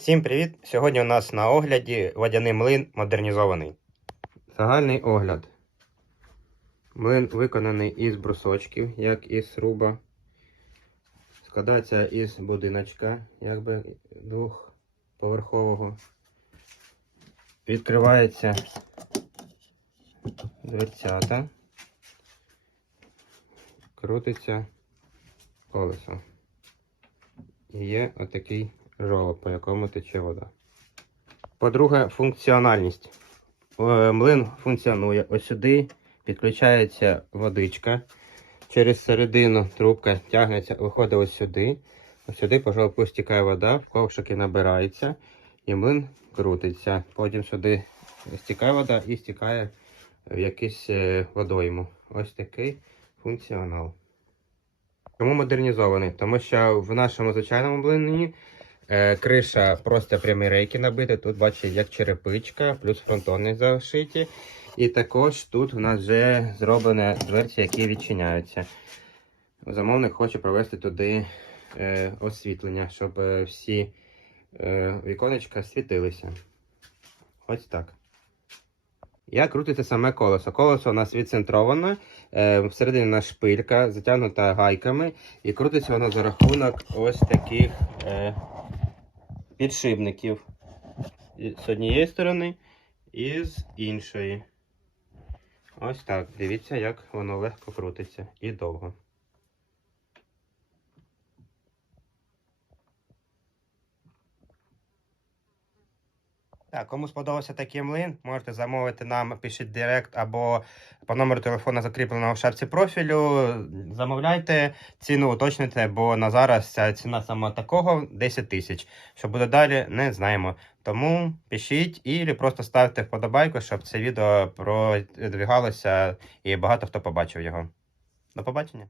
Всім привіт! Сьогодні у нас на огляді водяний млин модернізований. Загальний огляд. Млин виконаний із брусочків, як із сруба. Складається із будиночка, якби двохповерхового. Відкривається дверцята. Крутиться колесо. І є отакий жолоб, по якому тече вода. По-друге, функціональність. Е, Млин функціонує. Ось сюди підключається водичка. Через середину трубка тягнеться, виходить ось сюди. Ось сюди по жолобку стікає вода, в ковшики набирається і млин крутиться. Потім сюди стікає вода і стікає в якийсь е, водойму. Ось такий функціонал. Чому модернізований? Тому що в нашому звичайному млині криша просто прямі рейки набиті. Тут бачите, як черепичка, плюс фронтони зашиті. І також тут у нас вже зроблені дверці, які відчиняються. Замовник хоче провести туди е, освітлення, щоб е, всі е, віконечка світилися. Ось так. Як крутиться саме колесо? Колесо у нас відцентроване, е, всередині у шпилька, затягнута гайками, і крутиться воно за рахунок ось таких е, підшипників. З однієї сторони і з іншої. Ось так. Дивіться, як воно легко крутиться і довго. Так, кому сподобався такий млин, можете замовити нам, пишіть директ або по номеру телефона закріпленого в шапці профілю. Замовляйте, ціну уточните, бо на зараз ця ціна сама такого 10 тисяч. Що буде далі, не знаємо. Тому пишіть і просто ставте вподобайку, щоб це відео продвігалося і багато хто побачив його. До побачення!